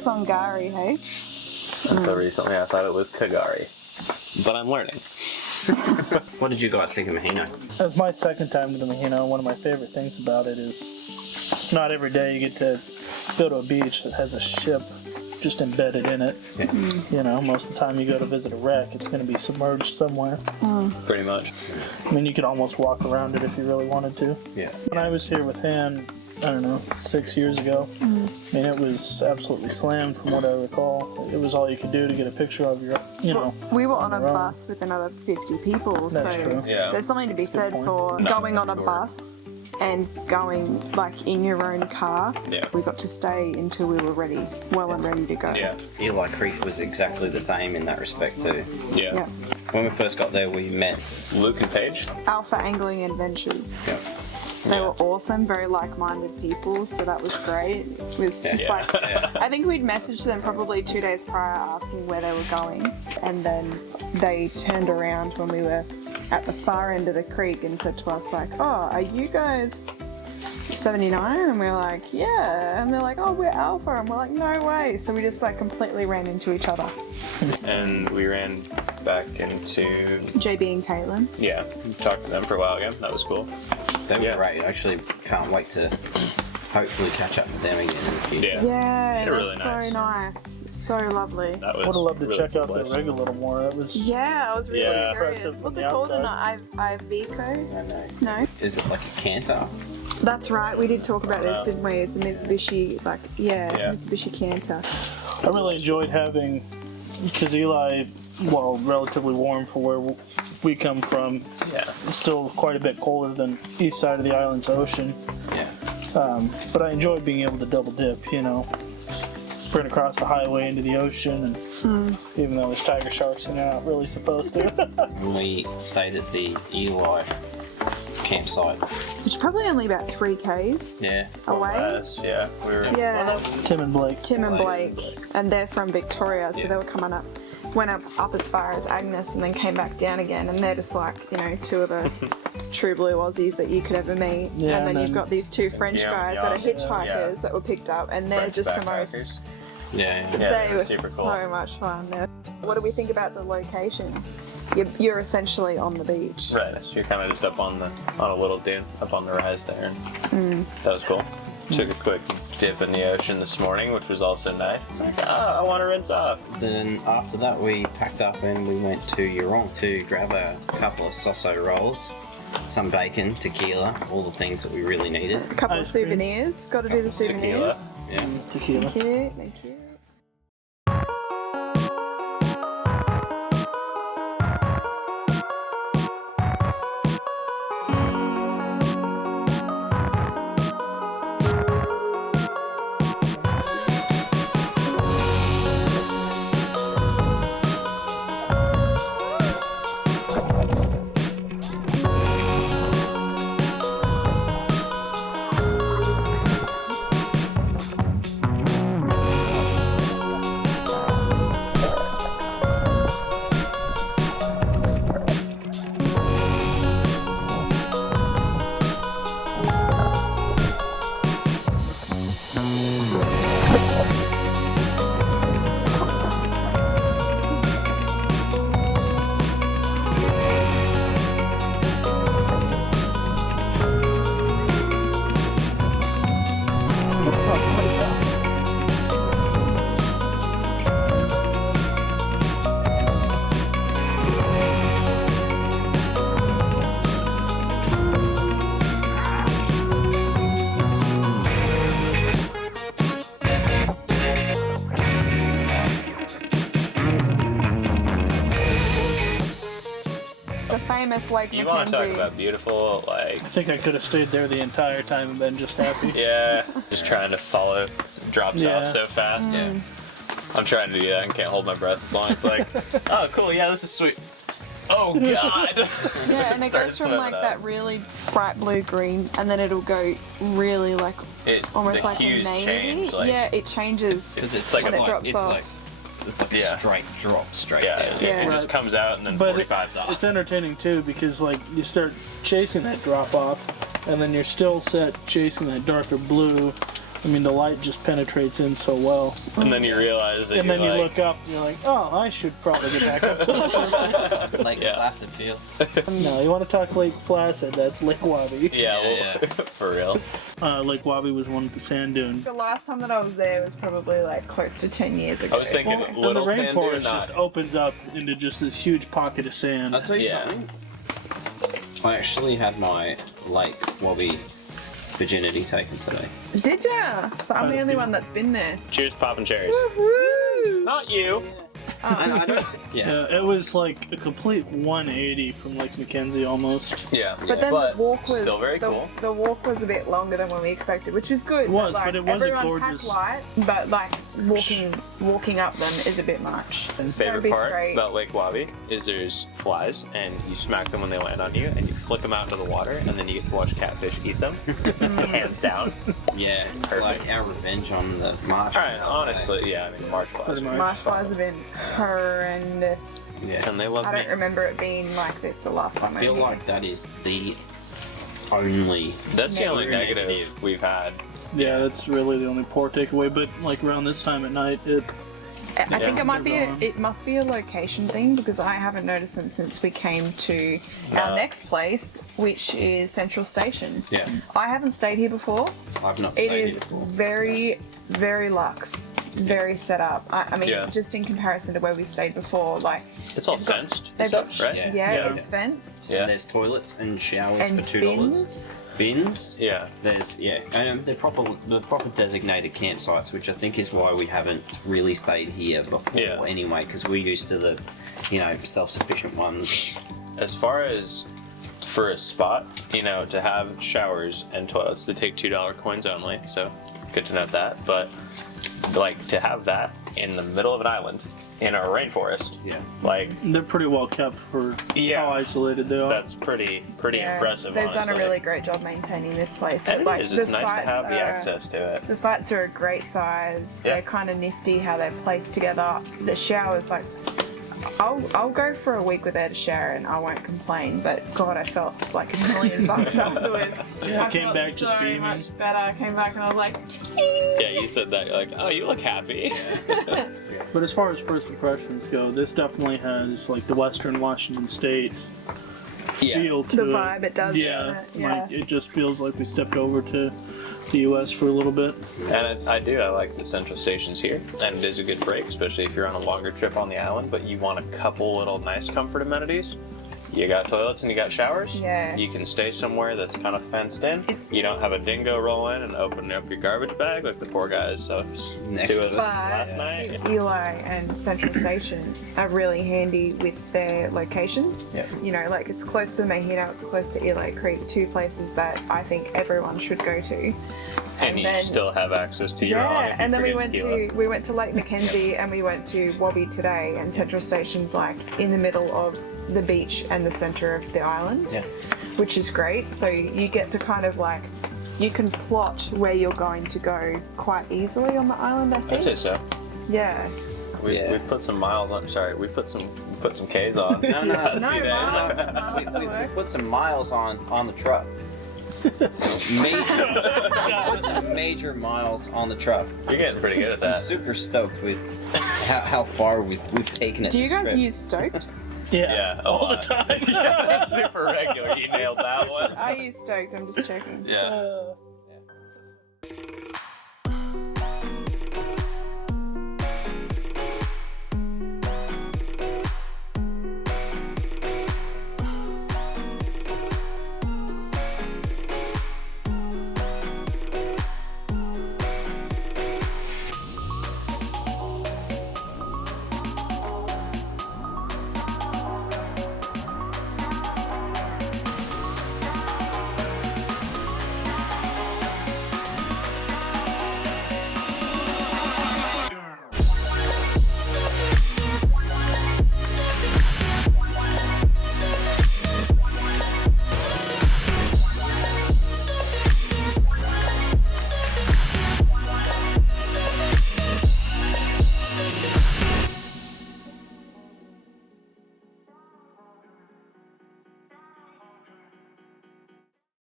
Drinks on GARI, hey? Until recently I thought it was Kagari. But I'm learning. What did you guys think of Mahino? That was my second time to the Mahino. One of my favorite things about it is it's not every day you get to go to a beach that has a ship just embedded in it. Yeah. You know, most of the time you go to visit a wreck, it's going to be submerged somewhere. Pretty much. I mean, you could almost walk around it if you really wanted to. Yeah. When I was here with Han, I don't know, 6 years ago, I mean, it was absolutely slammed from what I recall. It was all you could do to get a picture of your, you know. We were on a bus with another 50 people, That's so true. Yeah. there's something to be said point. for going on a bus and going like in your own car. Yeah. We got to stay until we were ready, well and ready to go. Yeah. Eli Creek was exactly the same in that respect too. Yeah. Yeah. When we first got there, we met. Luke and Paige? Alpha Angling Adventures. Yeah. They were awesome, very like-minded people, so that was great. It was just like, I think we'd messaged them probably 2 days prior asking where they were going, and then they turned around when we were at the far end of the creek and said to us like, oh, are you guys 79? And we're like, yeah. And they're like, oh, we're Alpha. And we're like, no way. So we just like completely ran into each other. And we ran back into... JB and Caitlin. Yeah. Talked to them for a while again. That was cool. They were great. I actually can't wait to hopefully catch up with them again in the future. Yeah. Yeah, They're it really was so nice. So lovely. That was I would have loved to really check cool out the place. rig a little more. That was Yeah, I was really Yeah. curious. Impressive What's from it the called? outside. An Iveco? No? Is it like a canter? That's right. We did talk about this, didn't we? It's a Mitsubishi, like, Yeah. Mitsubishi Canter. I really enjoyed having, because Eli, well, relatively warm for where we come from, still quite a bit colder than east side of the island's ocean. Yeah. But I enjoyed being able to double dip, you know, sprint across the highway into the ocean, and even though there's tiger sharks in there, not really supposed to. And we stayed at the Eli campsite. Which is probably only about 3 Ks Yeah. away. Yes, yeah. We were... Yeah. Tim and Blake. Tim and Blake, and they're from Victoria, so they were coming up, went up as far as Agnes and then came back down again, and they're just like, you know, 2 of the true blue Aussies that you could ever meet. Yeah, and then you've got these 2 French guys that are hitchhikers that were picked up, and they're French just the backpackers. most... Yeah. They were super cool. so much fun. What do we think about the location? You're essentially on the beach. Right, so you're kind of just up on a little dune, up on the rise there, and that was cool. Took a quick dip in the ocean this morning, which was also nice. It's like, I want to rinse off. Then after that, we packed up and we went to Euron to grab a couple of Soso rolls, some bacon, tequila, all the things that we really needed. A couple of Ice cream. souvenirs. Got to do the souvenirs. Yeah. Tequila. Thank you. Thank you. Famous Lake You want to talk Mackenzie. about beautiful, like... I think I could have stayed there the entire time and been just happy. Yeah, just trying to follow, drops off so fast. Yeah. I'm trying to do that and can't hold my breath as long as it's like, oh cool, yeah, this is sweet. Oh god! Yeah, and it Started goes from swimming like up. that really bright blue green, and then it'll go really like almost the like a hues navy. change, like, Yeah, it changes Because it's like when a- it drops off. like a straight drop straight yeah, down. it Right. just comes out and then But 45's off. it's entertaining too, because like you start chasing that drop off, and then you're still set chasing that darker blue, I mean, the light just penetrates in so well. And then you realize that And then you like, look up and you're like, oh, I should probably get back up to the surface. Lake Placid feel. No, you want to talk Lake Placid, that's Lake Wobby. yeah, for real. Lake Wobby was one with the sand dune. The last time that I was there was probably like close to 10 years ago. I was thinking And the little sand dune, rainforest not. just opens up into just this huge pocket of sand. I'll tell you Yeah. something. I actually had my Lake Wobby virginity taken today. Did ya? So I'm the only one that's been there. Cheers, popping cherries. Woo! Not you. I don't, yeah. It was like a complete 180 from Lake Mackenzie almost. Yeah. But then the walk was still very cool. The walk was a bit longer than what we expected, which is good. It was, like, but it wasn't everyone gorgeous. packed light, but like walking up them is a bit much. Don't Favorite be part straight. about Lake Wobby is there's flies, and you smack them when they land on you, and you flick them out into the water, and then you get to watch catfish eat them, hands down. Yeah, it's Perfect. like our revenge on the marsh. All right, honestly, yeah, I mean, marsh flies. Pretty much. Marsh flies have been horrendous. Yes. And they love I me. don't remember it being like this the last time I feel was like that is the only. That's the only Negative. negative we've had. Yeah, that's really the only poor takeaway. But like around this time at night, I think it might be They're gone. it must be a location thing because I haven't noticed them since we came to our next place, which is Central Station. Yeah, I haven't stayed here before. I've not It stayed is here before. very, very luxe, very set up. I mean, Yeah. just in comparison to where we stayed before, like It's all They've got- fenced, they've stuff, got- right? Yeah. yeah, it's fenced Yeah. And there's toilets and showers and for $2. bins. Bins. Yeah. There's and the proper designated campsites, which I think is why we haven't really stayed here before Yeah. anyway, because we're used to the, self-sufficient ones. As far as for a spot, to have showers and toilets, they take $2 coins only, so good to note that. But like to have that in the middle of an island in a rainforest, Yeah. like they're pretty well kept for Yeah. how isolated they are. that's pretty Yeah, impressive. They've honestly. done a really great job maintaining this place. And Like, it is. the It's nice to sites have the are- access to it. The sites are a great size. Yeah. They're kind of nifty how they're placed together. The showers, like, I'll go for a week without a shower and I won't complain. But God, I felt like $1,000,000 afterwards. Yeah, I came felt back just so beaming. much better. I came back and I was like, Yeah, you said that. You're like, oh, you look happy. But as far as first impressions go, this definitely has like the Western Washington State feel to the it. vibe it does. Yeah, doesn't it? Yeah. like it just feels like we stepped over to the U.S. for a little bit. And I do. I like the central stations here, and it is a good break, especially if you're on a longer trip on the island. But you want a couple little nice comfort amenities. You got toilets and you got showers. Yeah. You can stay somewhere that's kind of fenced in. It's- You don't have a dingo roll in and open up your garbage bag like the poor guys Next do to us us. last night. Eli and Central Station are really handy with their locations. Yeah. Like it's close to Mahina, it's close to Eli Creek, two places that I think everyone should go to. And you then- still have access to your own. Yeah, if you and then we forget went to Lake Mackenzie and we went to Wobby today, and Central Station's like in the middle of the beach and the center of the island, Yeah. which is great. So you get to kind of like you can plot where you're going to go quite easily on the island. I think. I'd say so. Yeah. We've put some miles on. Sorry, we put some K's on. No, Last No, few days. miles we still works. put some miles on the truck. Some major miles on the truck. You're getting pretty good at I'm that. super stoked with how far we've taken it. Do you this guys trip. use Stoked? Yeah, a all lot. the time. Super regular. You nailed that one. I use Stoked. I'm just checking. Yeah.